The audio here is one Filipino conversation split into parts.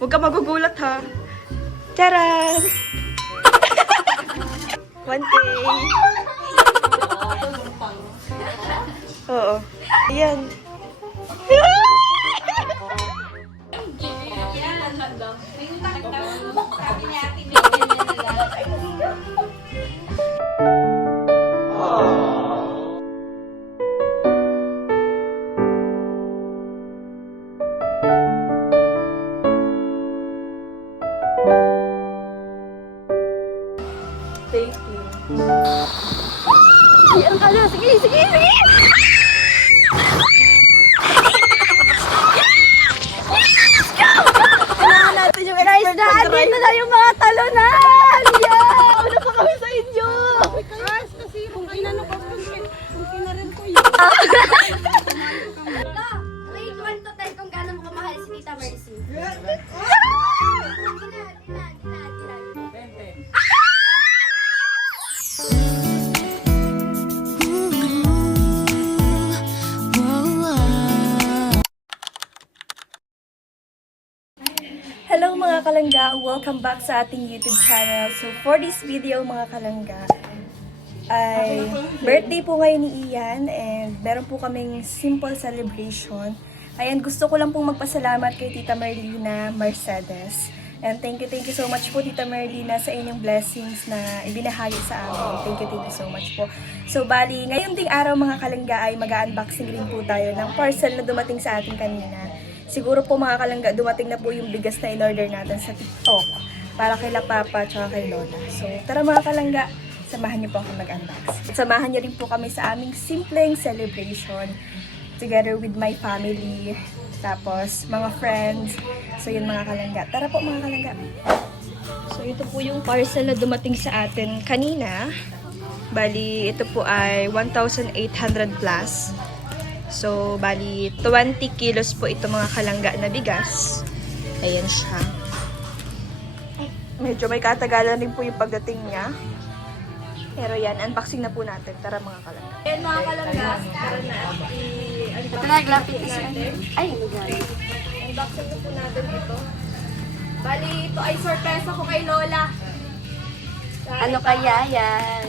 Huwag ka magugulat ha. Charan! 1K. Oo. Ayan. Thank you. Ano? Sige, sige, sige! Kailangan natin yung expert Dito na yung mga talunan! Yeah! Ano pa kami sa inyo? Guys, kasi kung inano ko, kung kinarin ko yun. Rate 1 to 10 kung gaano mo kamahal si Tita Mercy. Hello mga kalangga! Welcome back sa ating YouTube channel. So for this video mga kalangga, ay birthday po ngayon ni Ian and meron po kaming simple celebration. Ayan, gusto ko lang pong magpasalamat kay Tita Merlina Mercedes. And thank you so much po Tita Merlina sa inyong blessings na ibinahagi sa amin. Thank you so much po. So bali, ngayon ding araw mga kalangga ay mag-unboxing rin po tayo ng parcel na dumating sa atin kanina. Siguro po mga kalangga, dumating na po yung bigas na in-order natin sa TikTok para kay La Papa at kay Lola. So tara mga kalangga, samahan niyo po ako mag-unbox. Samahan niyo rin po kami sa aming simpleng celebration together with my family, tapos mga friends. So yun mga kalangga. Tara po mga kalangga. So ito po yung parcel na dumating sa atin kanina. Bali, ito po ay 1,800 plus. So, bali, 20 kilos po ito mga kalangga na bigas. Ayan siya. Medyo may katagalan din po yung pagdating niya. Pero yan, unboxing na po natin. Tara mga kalangga. Ayan mga kalangga, tara na. Naglapit kasi. Ay, Unboxing na po natin ito. Bali, ito ay sorpresa ko kay Lola. ano kaya yan?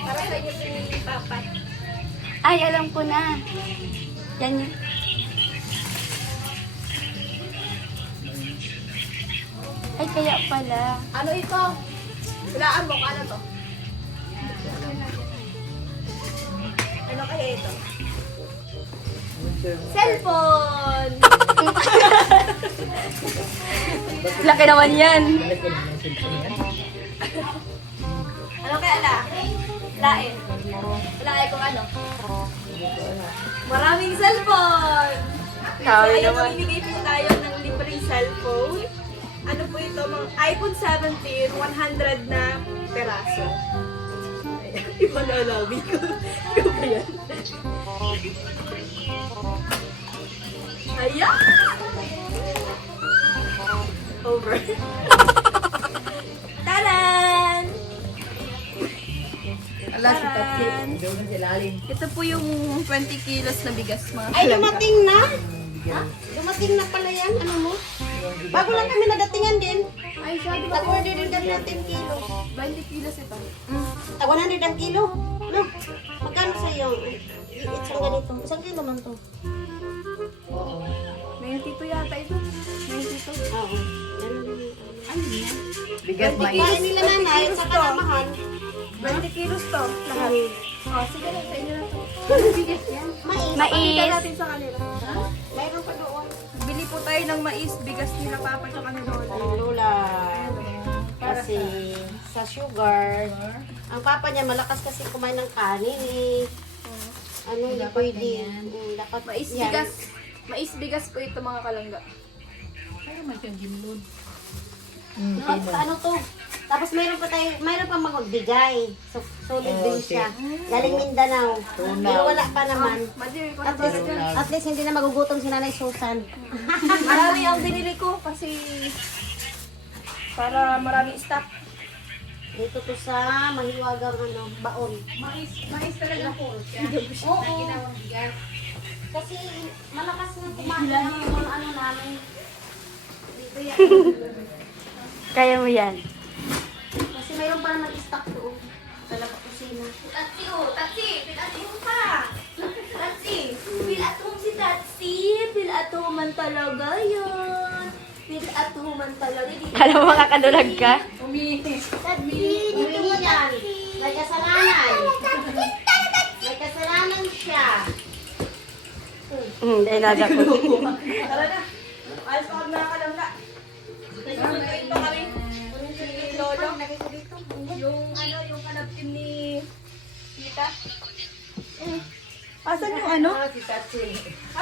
Para sa inyo si Papa. Ay, alam ko na. Yan yun. Ay, kaya pala. Ano ito? Hulaan mo, ano to? Ano kaya ito? Cellphone! Laki naman yan. Ano kaya ala? Lain. Lain kung ano? Maraming cellphone! Sabi Kaya naman. mamimigay po tayo ng libreng cellphone. Ano po ito? Mga iPhone 17, 100 na peraso. Ayan, iba na alawi ko. Ikaw ba yan? Ayan! Over. Taran! Taran! Ito po yung 20 kilos na bigas mga Ay, kalangga. dumating na? Ha? Dumating na pala yan, ano mo? Bago lang kami nadatingan din. Ay, siya, di ba? Nag-order din kami ng 10 kilo. 20 kilos ito. 100 ang kilo. No? Magkano sa'yo? Isang ganito. Isang kilo man to. 92 yata ito. 92. Oo. Ganun din. Ano yan? Bigas Kaya nila nanay, sa kalamahan. 20 kilos to. Lahat. Oh, sige na, sa inyo na to. Bigas yan. Mais. Pakita Mais. natin sa kanila. Mayroon pa doon. Bili po tayo ng mais, bigas nila Papa tsaka ni Lola. Ang Lola. Kasi sa sugar. Ang papa niya malakas kasi kumain ng kanin eh. Ano, hindi pwede. Dapat Mais, yan. bigas. Mais, bigas po ito mga kalangga. Ano to? Tapos mayroon pa magbigay. So, solid din siya. Galing Mindanao. Pero wala pa naman. Madiri ko At least hindi na magugutom si Nanay Susan. Marami ang binili ko kasi para marami stock. Dito to sa mahiwagang baon. Mais talaga po. Oo. Kasi malakas na kumain ng mga ano namin. Kaya mo yan. Kasi mayroon pa naman stock doon. Sa labas kusina. Tatsi, oh. Tatsi. Pilatum ka. Tatsi. Pilatum si Tatsi. Pilatuman talaga yun. Pilatuman talaga. Alam mo makakadulag ka? Uwi yan. May kasalanan. May kasalanan siya. Dahil nada ko. Tara na. Ayos pa kami nakakalangga. Nagsusunod pa kami. Yung lolo. Yung kanapin ni Tita. Asan yung ano? Si Tatsi.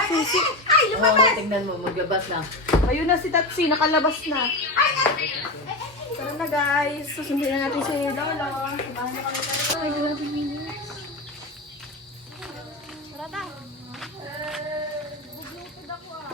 Susi. Ay, lumabas! Tingnan mo, maglabas lang. Ayun na si Tatsi, nakalabas na. Tara na guys, susundin na natin si Lolo. Samahan na kami tayo. Ay, grabe minutes. Tara na. Buglutod ako ah.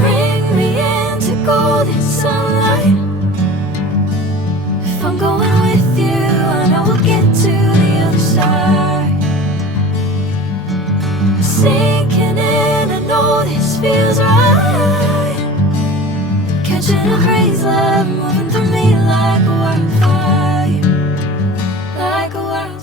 Bring me into golden sunlight. If I'm going with you, I know we'll get to the other side. Sinking in, I know this feels right. Catching a crazy love moving through me like a wildfire, like a wildfire.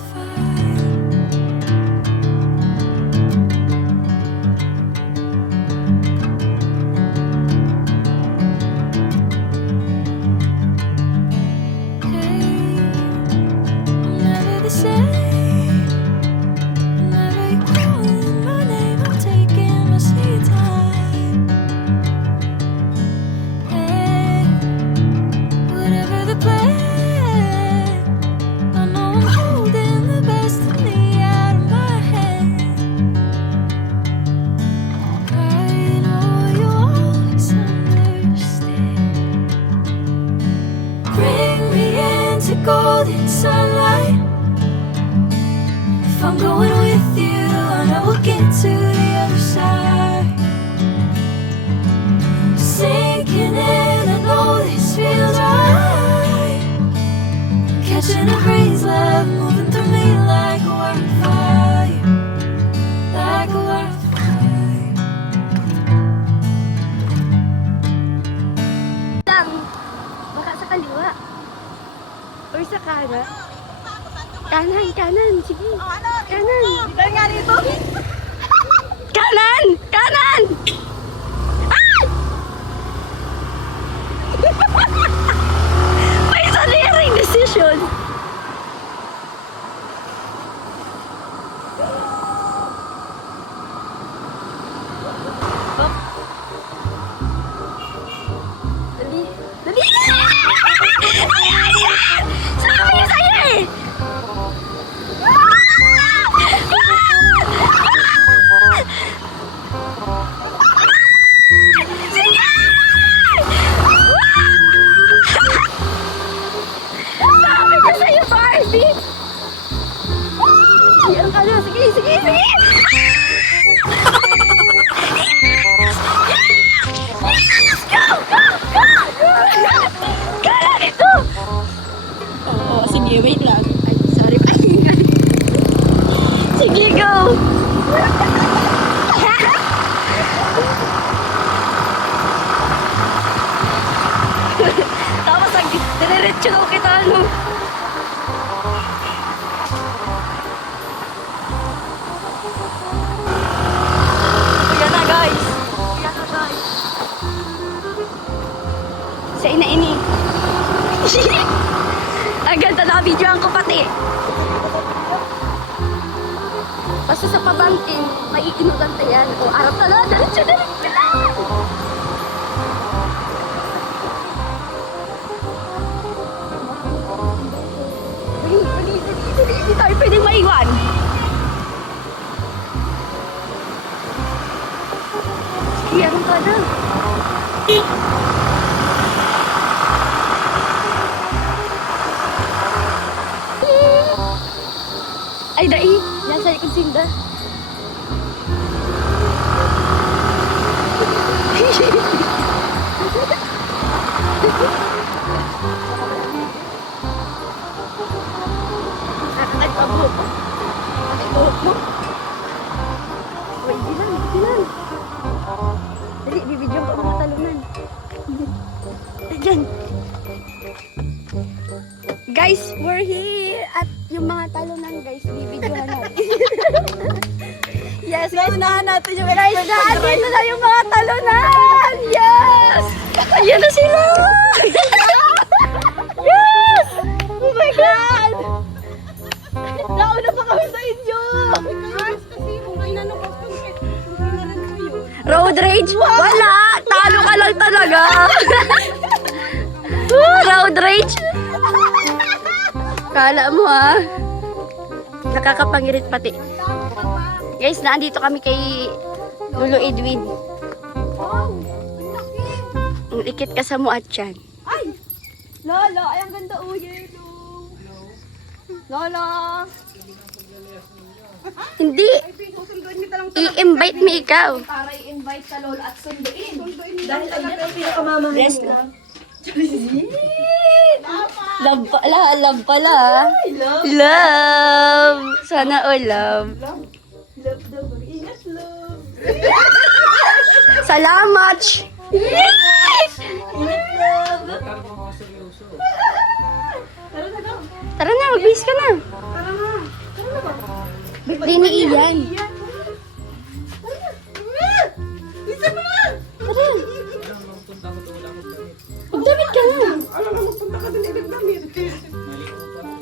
I'm never the same. Whenever you're calling my name, I'm taking my sweet time. Hey, whatever the plan, I know I'm holding the best of me out of my hand. I know you always understand. Bring me into golden sunlight. If I'm going with you, I know we'll get to the other side. Sinking in, I know this feels right. Catching a crazy love moving through me like a wildfire, like a wildfire. Lang. Baka sa kaliwa. Or sa kanan. Kanan, kanan. Sige. Kanan. Dahil nga dito. Kanan! Kanan! Ah! May sariling decision. Hop. Dali. Dali! Ayan! Ayan! Sabi ko sa'yo eh! Sige! Sabi ko sa'yo, Barbie! Ayan ka na. Sige, sige, sige! Let's go! Go! Go! Go na dito! Oo, sige, wait lang. Ay, sorry. Sige, go! Tapos, dire-retso daw kita, ano? Ayan na, guys. Ayan na, guys. Sa ina-ini. Ang ganda na videoan ko pati. Basta sa pabangkin, maiinutan tayo yan. O, arap na lang. Diretso, diretso lang. Ay, dai. Nasa likod sinda. Ay, pabot. Uy, bilang. Dali, bibidyo ko ang mga talunan. Diyan. Guys, we're here at yung mga talunan, guys, bibidyohan natin. Yes, guys, unahan natin yung guys, dito na yung mga talunan! Yes! Ayan na sila! Yes! Oh my God! Nauna pa kami sa inyo! Road rage? Wala! Talo ka lang talaga! Road rage? Kala mo ha? Nakakapangirit pati. Guys, naandito kami kay Lolo Edwin. Ang ikit ka sa muat yan. Ay! Lola, ay ang ganda o yelo. Lola! Hindi. I-invite me ikaw. Para i-invite sa Lola at sunduin. Dahil ayan ang pinakamamahal Yes. nila. Love pala, love pala. Love. Sana all love. Love daw, mag-ingat love. Salamat. Yes! Ingat love. Tara na, magbihis ka na. Birthday ni Ian. Tara. Magdamit ka na.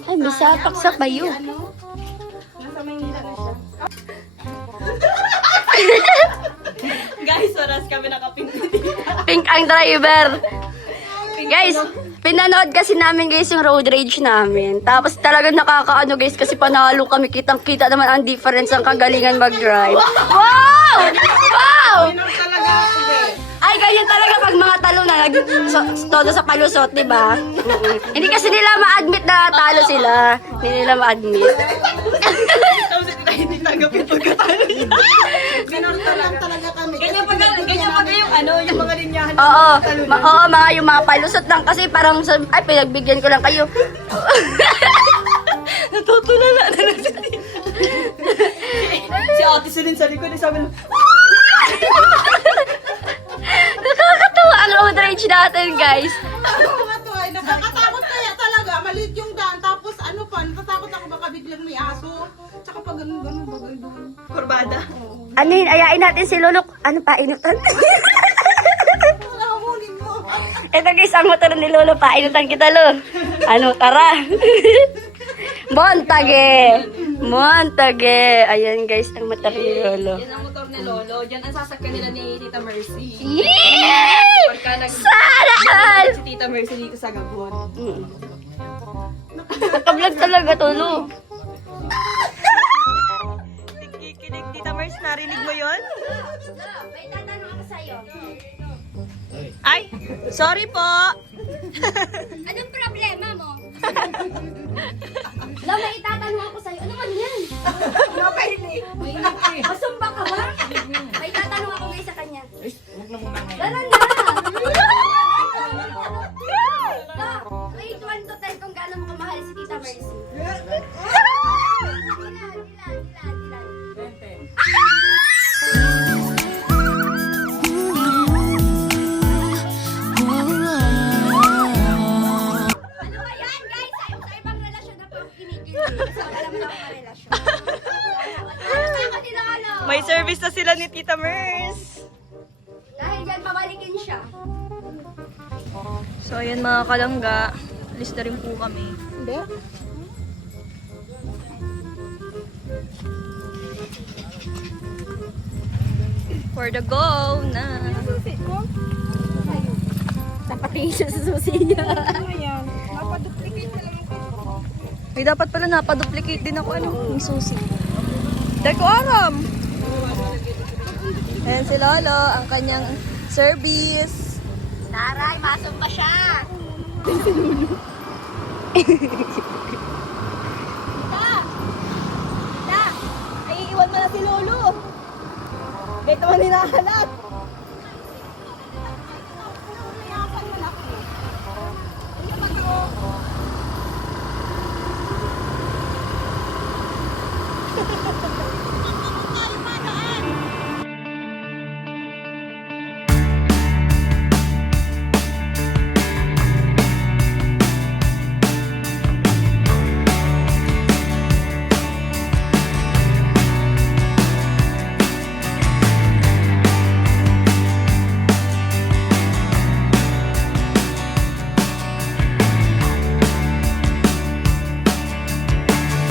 Ay, bisapak sa bayo. Guys, oras kami nakapinto dito. Pink ang driver. Guys, pinanood kasi namin guys yung road rage namin. Tapos talagang nakakaano guys kasi panalo kami. Kitang-kita naman ang difference ang kagalingan mag-drive. Wow! Wow! Ay, ganyan talaga pag mga talo na todo sa palusot, di ba? Hindi kasi nila ma-admit na talo sila. Hindi nila ma-admit. Tapos hindi tanggapin pagkatalo niya. talaga kami. Ganyan pag yung ano, yung mga linyahan. Oo, oo, mga yung mga palusot lang kasi parang ay pinagbigyan ko lang kayo. Natutulala na lang siya. Si Ate Celine sa likod, sabi na, Nakakatawa ang road rage natin, guys. Mga to ay nakakatakot kaya talaga. Maliit yung daan. Tapos ano pa, natatakot ako baka biglang may aso. Tsaka pag ganun bagay doon. kurbada. Ano yun, ayain natin si Lolo. Ano pa, inutan? Nahamunin mo. Ito guys, ang motor ni Lolo pa. Inutan kita, Lo. Ano, tara. Montage. Montage. Ayan guys, ang motor ni Lolo. Yan ang motor ni Lolo. Diyan ang sasakyan nila ni Tita Mercy. Yay! Pagka Sana all! si Tita Mercy dito sa Gabon. Nakablog talaga to, Lo. Kikinig Tita Mercy, narinig mo yun? May tatanong ako sa'yo. Ay, sorry po. Anong problema mo? Lo, may itatanong ako sa'yo. Ano man yan? Masumba ka ba? May tatanong ako ngayon sa kanya. Tara na! Lo, rate 1 to 10 kung gaano mo kamahal si Tita Mercy. Ano ba yan, guys? Sa ibang relasyon na pang kinikili. So, alam na ang relasyon. Ano ka nila, ano? May service na sila ni Tita Mercy. Dahil dyan, babalikin siya. So, ayan mga kalangga. Alis na rin po kami. Hindi. For the go na. Napatingin siya sa susi niya. May dapat pala napaduplicate din ako yung susi. Dahil ko aram. Ayan si Lolo, ang kanyang service. Taray, masumba siya. Ay, iwan mo na si Lolo. Dito man hinahanap.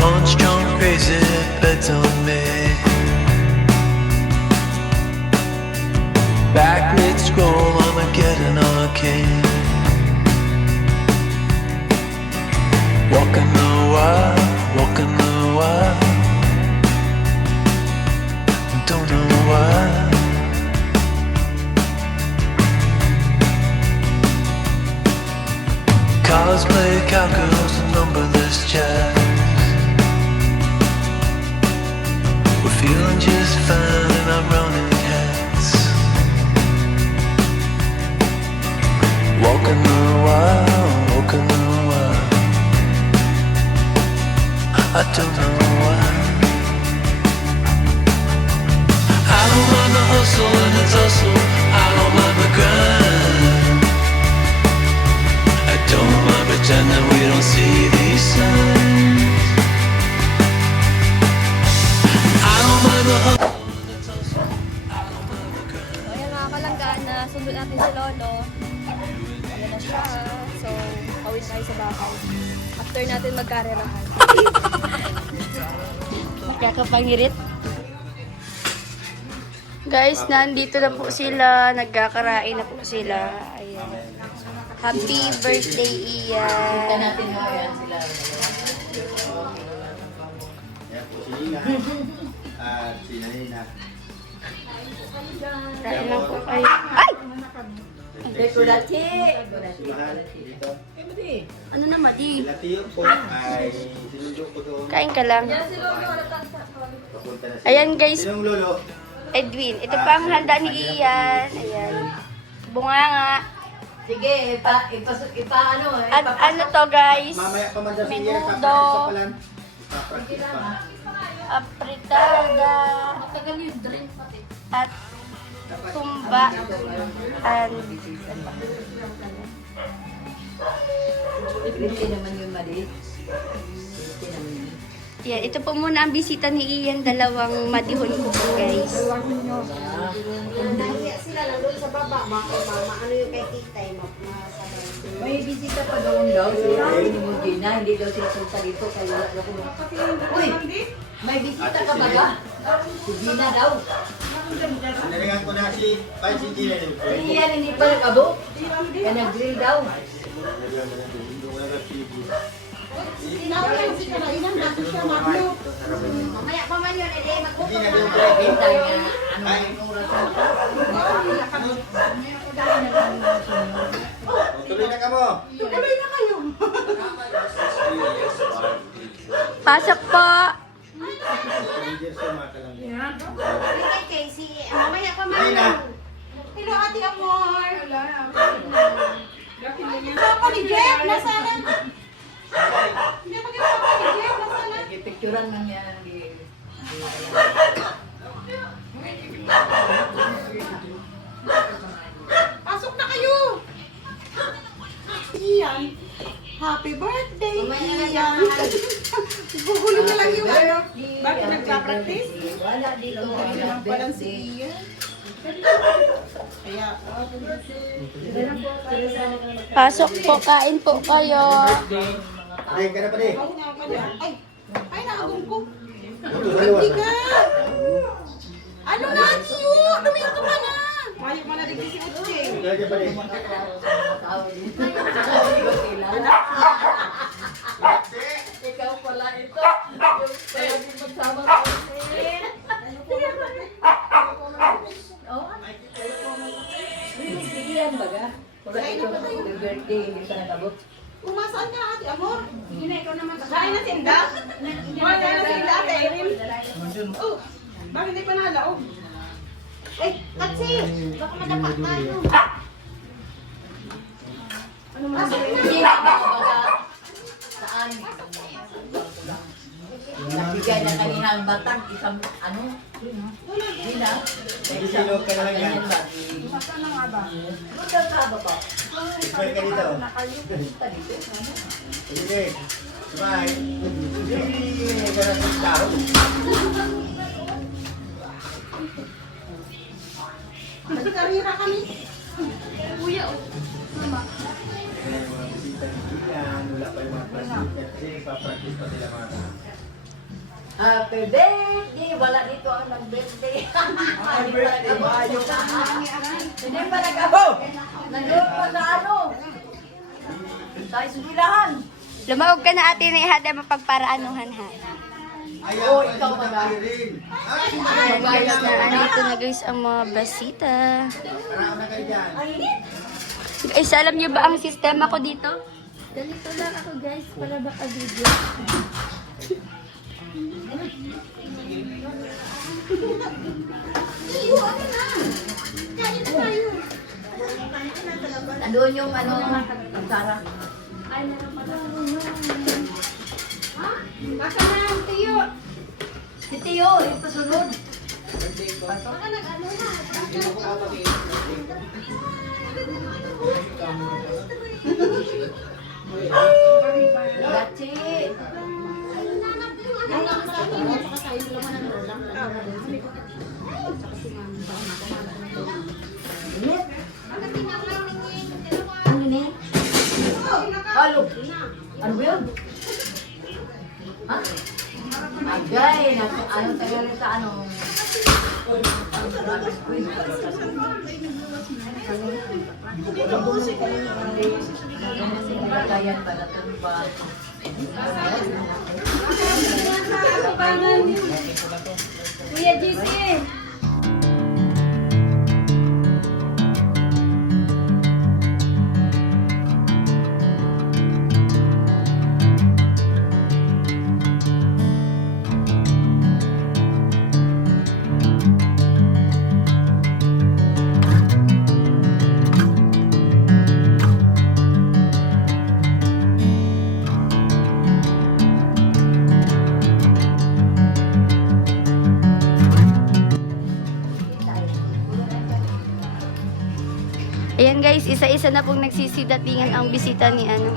On strong crazy bets on me. Back mid scroll, Armageddon arcane. Walking the wild, walking the wild. Don't know why. Cosplay calculus and numberless chats. We're feeling just fine in our running hats. Walking the wild, walking the wild. I don't know why. I don't mind the hustle and its hustle. I don't mind the grind. I don't mind pretending we don't see these signs. I don't mind the hustle. So, ayan mga kalanggaan na sundo natin si Lolo. Ano na siya. So, awin tayo sa bahay. After natin magkarerahan. Magkakapangirit. Guys, nandito na po sila. Nagkakarain na po sila. Ayan. Happy birthday, Ian. Kain lang po kayo. Ay! Ano naman, di? Kain ka lang. Ayan guys, Edwin. Ito pa ang handa ni Ian. Ayan. Bunganga. Sige, ipaano eh. At ano to guys? Mamaya pa man daw si Ian, Menudo. kakaisa pa lang. Ipapractice pa. Apritada. At tumba. And Hindi naman yung mali. yan, ito po muna ang bisita ni Ian. Dalawang madihon ko po guys. Nahiya sila lang doon sa baba. Ano yung kay titay, masabay. May bisita pa doon daw. Sabi ni Mugina, hindi daw sila punta dito. Kaya wala daw kung... Uy! May bisita ka ba ba? Si Gina daw. Sinaringan ko na si Gina. Si Ian hindi pa nag-abot. Kaya nag-grill daw. Tinawag si Karainan, kasi siya maglo. Mamaya pa man yun, edi magbuto Gina, na. yung break. Hintay nga. Ano yung oras mo? Tuloy na ka mo. Tuloy na kayo. Pasok po. Kay Casey, mamaya pa man Gina. yun. Hello, Ate Amor. Papa ni Jeff, nasana? Hindi pa ginagawa ni Jeff, nasana? Picturean man niya. Pasok na kayo! Iyan, happy birthday, Iyan! Gugulo na lang yung ano. Bakit nagpa-practice? Wala dito. Lang pala si Iyan. Kaya, Pasok po, kain po kayo. Break ka na pa din. ay, nakagong ko. Dalawa. Hindi ka! Ano na, Tiyo? Luminto ka na! Mayo mo na rin si Uche. Dalawa pa din. Ikaw pala ito. Yung pwede magsama ko. Oh? Iyan baga? Wala ito. Birthday, hindi ka nagabot. Umasaan ka, Ate Amor? Kain na tinda? Kain na tinda, Ate Erin? Oh, bakit hindi pa nalaog? Ay, Katsi! Baka madapa tayo. Hindi na ba saan? Nagbigay na kaninang batang isang ano? Hindi na. Silog ka na lang yan. Ganyan ba? Lugar ka ba pa? Ismail ka dito. Nakalimutan dito. Sige. Ismail. Hindi ka na sa tao. Nagkarira kami. Mga bisita dito yan. Wala pa yung mga plastic. Kasi nagpa-practice pa sila mga Happy birthday! Wala dito ang nag-birthday. Happy birthday! Mayo ka. Hindi pa nag-abo. Nandun pa sa ano? Sa isbilahan. Lumawag ka na ate na ihate mapagparaanuhan ha. Ayaw, Oh, ikaw ba ba? Ayan guys, na andito na guys ang mga basita. Tara na kayo dyan. Guys, alam niyo ba ang sistema ko dito? Ganito lang ako guys, para baka video. Nandun yung ano, Sarah. Baka na ang tiyo. Si Tio, yung pasunod. Baka nag-ano na. Gachi. Ano ni? Halo. Ano ba yun? Ha? Agay, ano tagal sa ano? Lagayan ba na tumba? Kuya JC! Ayan guys, isa-isa na pong nagsisidatingan ang bisita ni ano.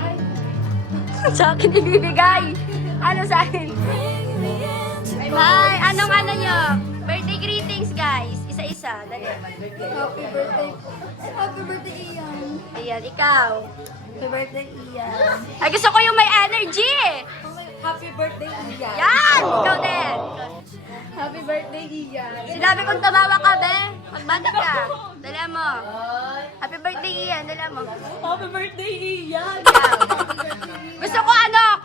Sa akin ibibigay. Ano sa akin? Hi! Anong ano nyo? Birthday greetings guys. Isa-isa. Dali. Happy birthday. Happy birthday, Ian. Ayan, ikaw. Happy birthday, Ian. Ay, gusto ko yung may energy! Happy birthday, Ian. Yan! Ikaw din! Happy birthday, Ian. Sinabi kong tumawa ka, be. Magbati ka. Dali mo. Happy birthday, Ian. Dali mo. Happy birthday, Ian. Gusto ko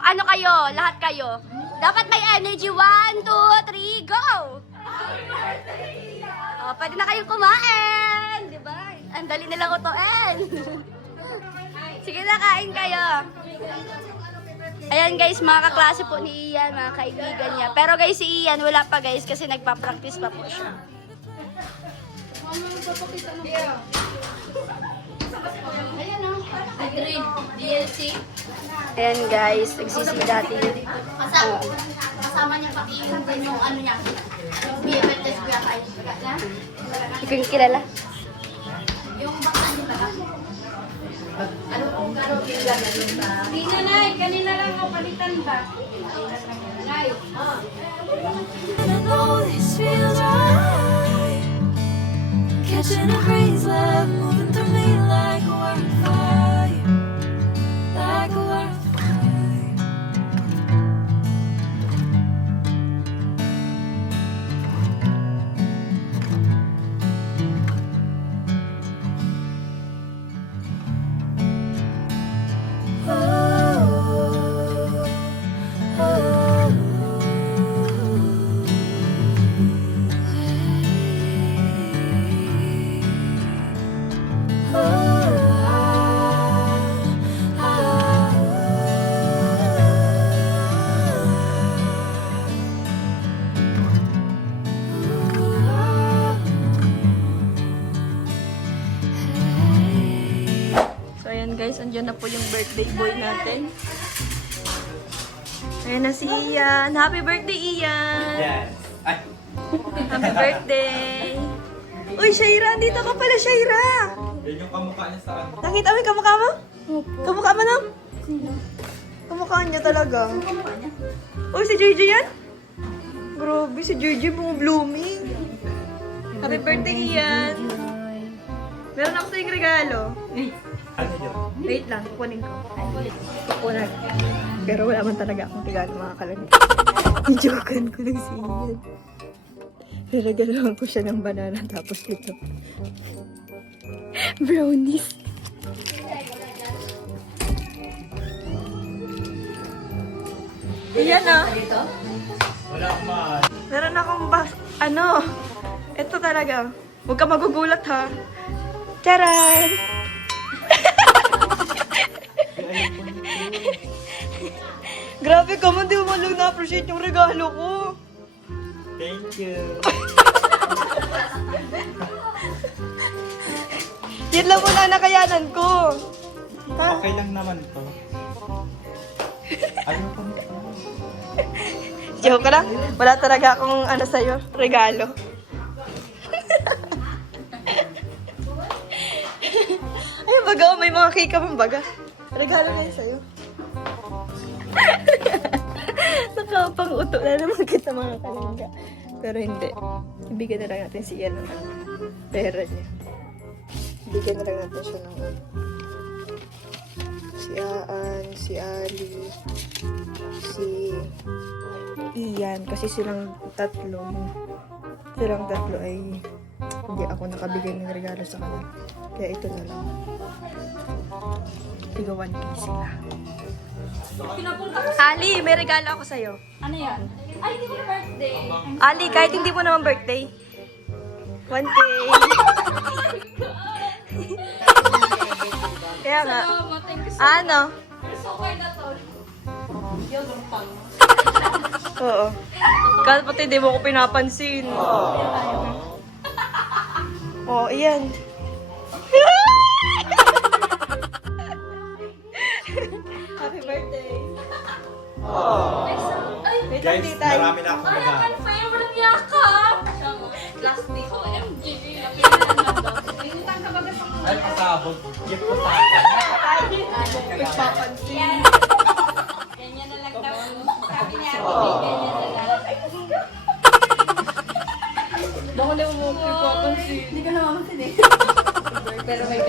ano kayo, lahat kayo. Dapat may energy. 1, 2, 3, go! Oh, pwede na kayong kumain. Di ba? Ang dali nilang utuin. Sige na, kain kayo. Ayan guys, mga kaklase po ni Ian, mga kaibigan niya. Pero guys, si Ian wala pa guys kasi nagpa-practice pa po siya. Ayan guys, nagsisidati. Kasama niya pati yung ano niya. Yung BFF test ko yung ayos. Hindi ko yung kilala. Yung baka niya ba? Ano kung ano bigla na yun sa... Nanay, kanina lang ako palitan ba? Nay, And I know this feels right. Catching a breeze, love moving through me like a wildfire, like a wildfire. Ayan guys, andyan na po yung birthday boy natin. Ayan na si Ian. Happy birthday, Ian! Yes. Ay, Happy birthday! Uy, Shaira! Dito ka pala, Shaira! yun yung kamukha niya sa ano. Nakita mo yung kamukha mo? Kamukha mo na? Kamukha niya talaga. Uy, si JJ yan? Grabe, si JJ mga blooming. Happy birthday, Ian! Meron ako sa'yo regalo. Ano yun? Wait lang, kukunin ko. Kukunin. Pero wala man talaga akong regalo, mga kalangga. Jokean ko lang si Ian. Regalahan ko siya ng banana tapos ito. Brownies. Iyan ah. Wala akong mahal. Meron akong ito talaga. Huwag ka magugulat ha. Charan! Grabe ka man, di mo lang na-appreciate yung regalo ko. Thank you. Yan lang muna nakayanan ko. Ha? Okay lang naman to. Ayaw ko na. Joke lang. Wala talaga akong sa'yo, regalo. Ay, baga, may mga cake ka mong baga. Regalo na yun sa'yo. Nakapang-uto na naman kita mga kalangga. Pero hindi. Ibigyan na lang natin si Ian ng pera niya. Ibigyan na lang natin siya ng si Aan, si Ali, si Ian. Kasi silang tatlo ay hindi ako nakabigay ng regalo sa kanila. Kaya ito na lang. Tiga 1K sila. Ali, may regalo ako sa'yo. Ano yan? Ay, hindi mo na birthday. Ali, kahit hindi mo naman birthday. 1K. Kaya nga. Thank you Ano? so much na to. Oo. Kahit pati di mo ko pinapansin. Oh, iyan. Happy birthday. Wait lang, Guys, tita. marami na akong regalo. Favorite yakap! Plastic. OMG. Ay, pasabog. Gift ko sa akin. Nagpapansin. Ganyan na lang daw. Sabi niya, ganyan na lang. Baka na mo nagpapansin. Hindi ko namamansin eh. Pero may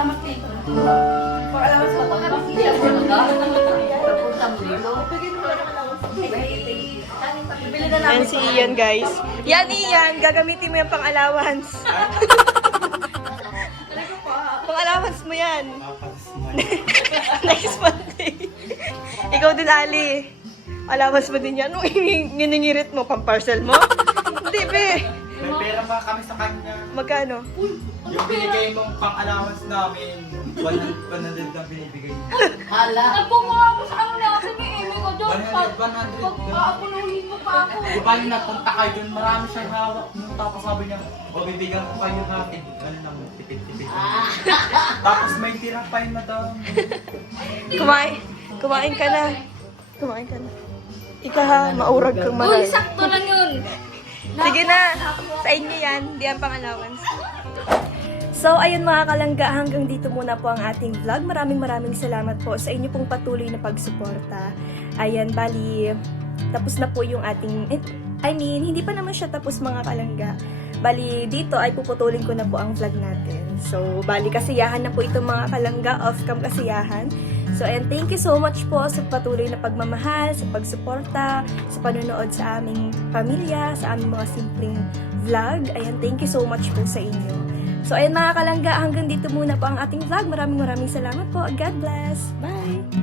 salamat dito. For alam sa mga hindi ako Yan si Ian, guys. Yan, Ian. Gagamitin mo yan pang allowance. Pang allowance mo yan. Next Monday. Ikaw din, Ali. Allowance mo din yan. Anong iningirit mo? Pang parcel mo? Hindi, be. May pera pa kami sa kanya. Magkano? Yung binigay mong pang-allowance namin, 100 lang binibigay niya. Nagpunga ako sa ano natin ni Amy ko doon. 100. Pag-aapunuhin mo pa ako. Di ba yung napunta kayo dun, marami siyang hawak nun. Tapos sabi niya, o bibigyan ko kayo natin. Ano lang, tipid-tipid. Tapos may tira pa yun na daw. Kumain ka na. Kumain ka na. Ika ha, maurag kang Uy, malay. sakto lang yun. Sige na. Sa inyo yan. Di yan pang allowance. So, ayun mga kalangga, hanggang dito muna po ang ating vlog. Maraming salamat po sa inyo pong patuloy na pagsuporta. Ayan, bali, tapos na po yung ating, hindi pa naman siya tapos mga kalangga. Bali, dito ay puputulin ko na po ang vlog natin. So, bali, kasiyahan na po itong mga kalangga, off-cam kasiyahan. So, and thank you so much po sa patuloy na pagmamahal, sa pagsuporta, sa panonood sa aming pamilya, sa aming mga simpleng vlog. Ayan, thank you so much po sa inyo. So, ayun mga kalangga, hanggang dito muna po ang ating vlog. Maraming salamat po. God bless. Bye!